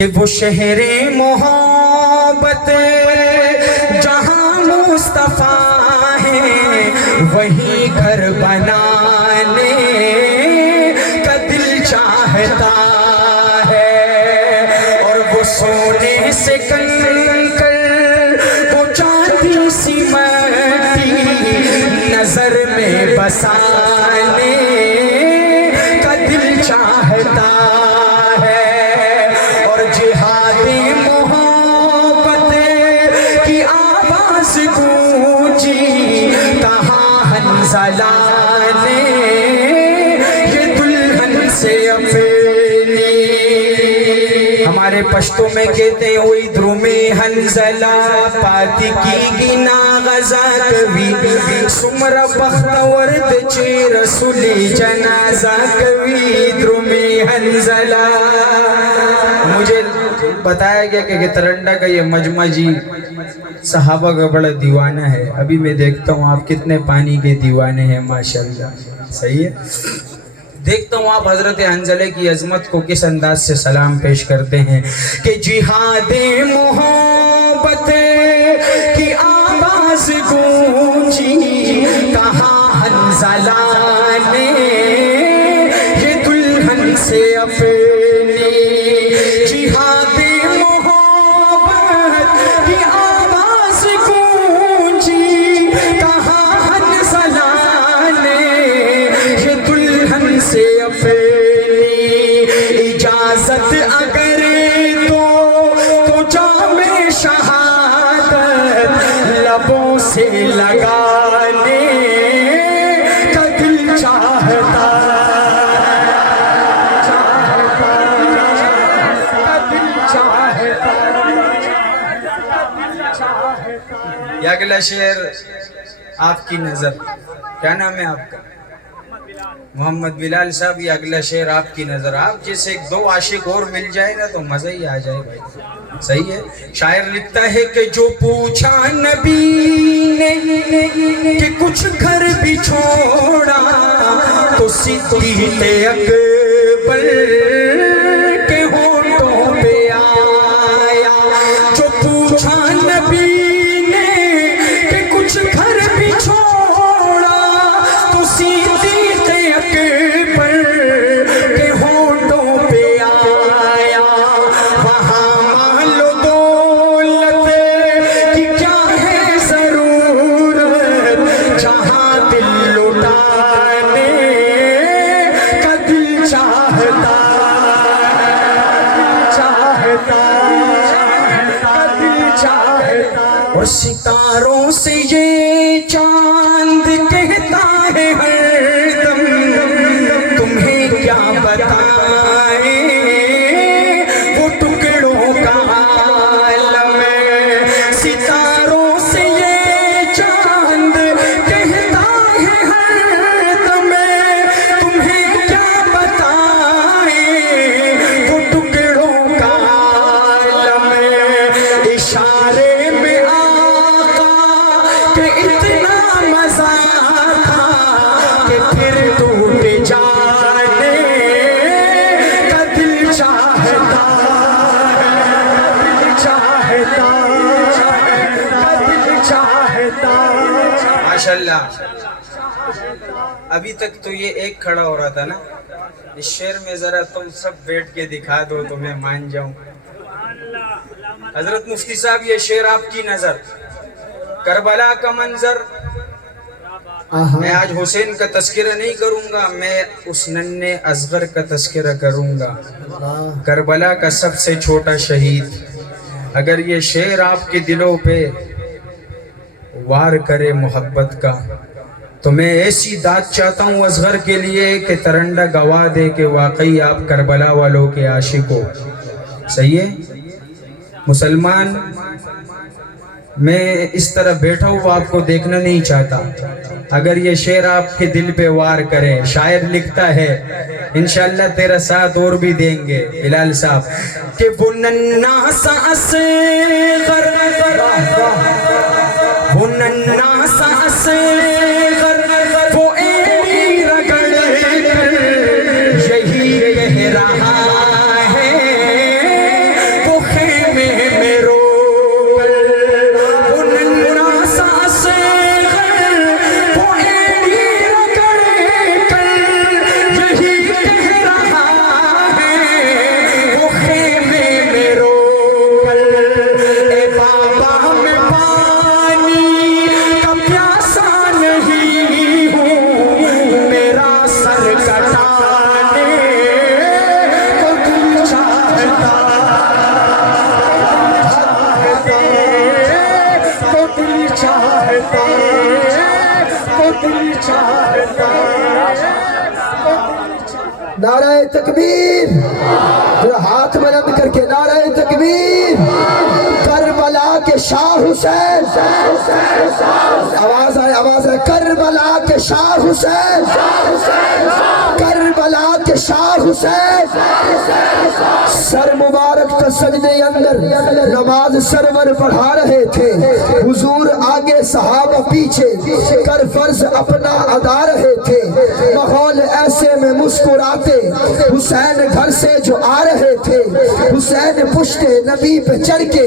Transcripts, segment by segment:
کہ وہ شہر محبت جہاں مصطفیٰ ہے وہی گھر بنانے کا دل چاہتا ہے، اور وہ سونے سے کنکر وہ چاندی سی مٹی نظر میں بسانے کا دل چاہتا ہے، اور جہاد محبت کی آواز گونجی کہاں حنظلہ نے یہ دلہن سے اپنی، ہمارے پشتوں میں کہتے ہیں وہی درومی حنظلہ پاتی کی گنا غزہ کبھی سمر بختورد چی رسولی جنازہ کبھی درومی حنظلہ۔ مجھے بتایا گیا کہ ترنڈا کا یہ مجمع جی صحابہ کا بڑا دیوانہ ہے، ابھی میں دیکھتا ہوں آپ کتنے پانی کے دیوانے ہیں ماشاءاللہ، صحیح ہے؟ دیکھتا ہوں آپ حضرت حنظلہ کی عظمت کو کس انداز سے سلام پیش کرتے ہیں کہ جہاد محبت کی آواز گونجی کہاں حنظلہ نے یہ دلہن سے اپنی، جہاد محبت کی آواز گونجی کہاں حنظلہ نے یہ دلہن سے اپنی، اجازت اگر تو جام شہادت لبوں سے لگانے کا دل چاہتا یہ اگلا شعر آپ کی نظر، کیا نام ہے آپ کا؟ محمد بلال صاحب، یہ اگلا شعر آپ کی نظر، آپ جیسے ایک دو عاشق اور مل جائے نا تو مزہ ہی آ جائے بھائی، صحیح ہے؟ شاعر لکھتا ہے کہ جو پوچھا نبی نے کہ کچھ گھر بھی چھوڑا تو صدیق اکبر کے ہونٹوں پہ آیا، جو پوچھا نبی نے کہ کچھ گھر بھی چھوڑا تو صدیق اکبر کے ہونٹوں پہ آیا، وہاں مال و دولت کی کیا ہے ضرورت جہاں دل لٹانے کا دل چاہتا اور ستاروں سے یہ چاند کہتا ہے ہر دم تمہیں کیا بتائیں وہ ٹکڑوں کا عالم ہے، ستاروں سے یہ چاند کہتا ہے ہر دم تمہیں کیا بتائیں وہ ٹکڑوں کا عالم ہے، اشارے میں کہ اتنا مزہ تھا کہ پھر ٹوٹ جانے کا دل چاہتا ماشاءاللہ۔ ابھی تک تو یہ ایک کھڑا ہو رہا تھا نا، اس شعر میں ذرا تم سب بیٹھ کے دکھا دو تو میں مان جاؤں۔ حضرت مفتی صاحب، یہ شعر آپ کی نظر، کربلا کا منظر، میں آج حسین کا تذکرہ نہیں کروں گا، میں اس ننھے اصغر کا تذکرہ کروں گا، کربلا کا سب سے چھوٹا شہید۔ اگر یہ شعر آپ کے دلوں پہ وار کرے محبت کا تو میں ایسی داد چاہتا ہوں اصغر کے لیے کہ ترنڈا گواہ دے کہ واقعی آپ کربلا والوں کے عاشق ہو، صحیح ہے؟ مسلمان، میں اس طرح بیٹھا ہوں آپ کو دیکھنا نہیں چاہتا، اگر یہ شعر آپ کے دل پہ وار کرے، شاعر لکھتا ہے انشاءاللہ تیرا ساتھ اور بھی دیں گے بلال صاحب، کہ وہ ننھا سا اصغر، وہ ننھا سا اصغر، وہ ایڑی رگڑ کر یہی کہہ رہا ہے نعرہ تکبیر، ذرا ہاتھ بلند کر کے نعرہ تکبیر۔ کربلا کے شاہ حسین، آواز آئے کربلا کے شاہ حسین، کربلا کے شاہ حسین۔ سر مبارک کا سجدے اندر نماز سرور پڑھا رہے تھے، حضور آگے صحابہ پیچھے، کر فرض اپنا ادا رہے تھے۔ ماحول ایسے میں مسکراتے حسین گھر سے جو آ رہے تھے، حسین پشت نبی پہ چڑھ کے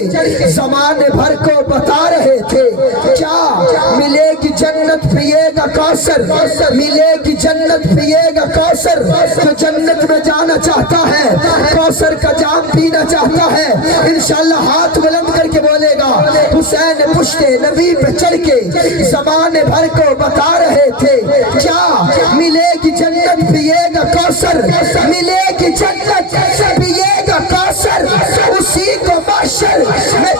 زمانے بھر کو بتا رہے تھے، کیا ملے گی جنت پیے گا کوثر، ملے گی جنت پیے گا کوثر۔ جو جنت میں جانا چاہتا ہے کوثر کا جام پینا چاہتا ہے، انشاءاللہ ہاتھ بلند کر کے بولے گا۔ حسین پشت نبی پہ چڑھ کے زمانے بھر کو بتا رہے تھے، کیا ملے گی جنت پیے گا کوثر، ملے گی جنت پیے گا کوثر۔ اسی کو محشر میں